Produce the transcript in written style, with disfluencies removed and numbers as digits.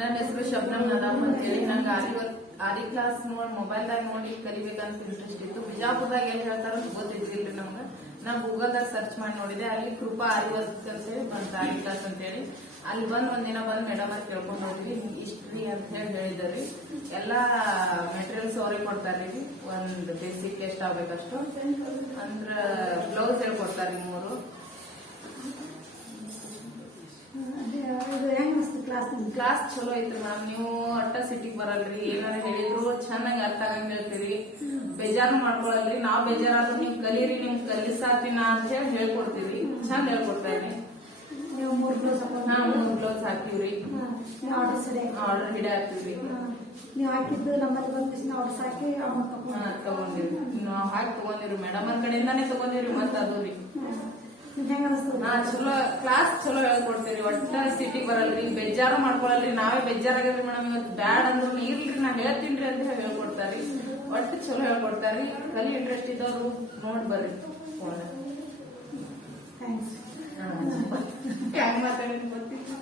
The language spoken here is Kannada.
ನನ್ನ ಹೆಸರು ಶಬ್ನಮ್ ನದಾಮ್ ಅಂತ ಹೇಳಿ. ನಂಗೆ ಆರಿ ಕ್ಲಾಸ್ ಮೊಬೈಲ್ದಾಗ ನೋಡಿ ಕಲಿಬೇಕಂತ ಇಂಟ್ರೆಸ್ಟ್ ಇತ್ತು. ಬಿಜಾಪುರದಾಗ ಏನ್ ಹೇಳ್ತಾರ ಗೊತ್ತಿದ್ದಿಲ್ರಿ ನಮ್ಗೆ. ನಾ ಗೂಗಲ್ದಾಗ ಸರ್ಚ್ ಮಾಡಿ ನೋಡಿದೆ. ಅಲ್ಲಿ ಕೃಪಾ ಆರಿ ವರ್ಕ್ ಅಂತ ಹೇಳಿ ಬಂತ, ಆರಿ ಕ್ಲಾಸ್ ಅಂತ ಹೇಳಿ. ಅಲ್ಲಿ ಒಂದಿನ ಬಂದ್ ಮೇಡಮ್ ಅಂತ ಕೇಳ್ಕೊಂಡ್ ಹೋದ್ವಿ. ಇಷ್ಟ್ರಿ ಅಂತ ಹೇಳಿ ಹೇಳಿದ್ರಿ. ಎಲ್ಲಾ ಮೆಟೀರಿಯಲ್ಸ್ ಅವ್ರಿಗೆ ಕೊಡ್ತಾರ್ರಿ. ಒಂದ್ ಬೇಸಿಕ್ ಎಷ್ಟ್ ಆಗ್ಬೇಕಷ್ಟು ಅಂದ್ರ ಬ್ಲೌಸ್ ಹೇಳ್ಕೊಡ್ತಾರ್ರಿ 3. ಕ್ಲಾಸ್ ಚಲೋ ಐತ್ರಿ ಮ್ಯಾಮ್. ನೀವು ಒಟ್ಟ ಸಿಟಿಗೆ ಬರಲ್ರಿ, ಏನಾರ ಹೇಳಿದ್ರು ಚೆನ್ನಾಗಿ ಅರ್ಥ ಆಗಂಗ್ ಹೇಳ್ತೀರಿ. ಬೇಜಾರು ಮಾಡ್ಕೊಳಲ್ರಿ. ನಾವ್ ಬೇಜಾರಾದ್ರೂ ನೀವ್ ಕಲೀರಿ, ನಿಮ್ ಕಲಿಸಾತಿನ ಅಂತ ಹೇಳಿ ಹೇಳ್ಕೊಡ್ತೀವಿ. ಚಂದ ಹೇಳ್ಕೊಡ್ತಾ ಇದ್ರಿ. ನೀವು 3 ಬ್ಲೌಸ್ ಹಾಕ್ತಿವ್ರಿ. ಆರ್ಡರ್ ಹಿಡ ಹಾಕ್ತಿವ್ರಿ. ನೀವು ಹಾಕಿದ್ದು ನಮ್ಮಲ್ಲಿ ಬಂದ ಆರ್ಡರ್ಸ್ ಹಾಕಿ ತಗೊಂಡಿರಿ. ನಾವ್ ಹಾಕಿ ತಗೊಂಡಿವ್ರಿ. ಮೇಡಮ್ ಅವ್ರ ಕಡೆಯಿಂದಾನೇ ತಗೊಂಡಿವ್ರಿ. ಮತ್ತ ಅದು ರೀ ಚಲೋ ಕ್ಲಾಸ್ ಚಲೋ ಹೇಳ್ಕೊಡ್ತೀರಿ. ಒಟ್ಟ ಸಿಟಿಗೆ ಬರಲ್ರಿ, ಬೇಜಾರು ಮಾಡ್ಕೊಳಲ್ರಿ. ನಾವೇ ಬೇಜಾರಾಗ್ರಿ ಮೇಡಮ್ ಇವತ್ತು ಬ್ಯಾಡ್ ಅಂದ್ರು ಇರ್ಲಿ ನಾ ಹೇಳ್ತೀನ್ರಿ ಅಂತ ಹೇಳಿ ಹೇಳ್ಕೊಡ್ತಾರಿ. ಒಟ್ಟು ಚಲೋ ಹೇಳ್ಕೊಡ್ತಾರಿ. ಕಲಿ ಇಂಟ್ರೆಸ್ಟ್ ಇದ್ದವ್ರು ನೋಡ್ ಬರ್ರಿ. ಥ್ಯಾಂಕ್ಸ್. ಹ್ಯಾಂಗ್ ಮಾತಾಡಿದ್ ಗೊತ್ತಿತ್ತು.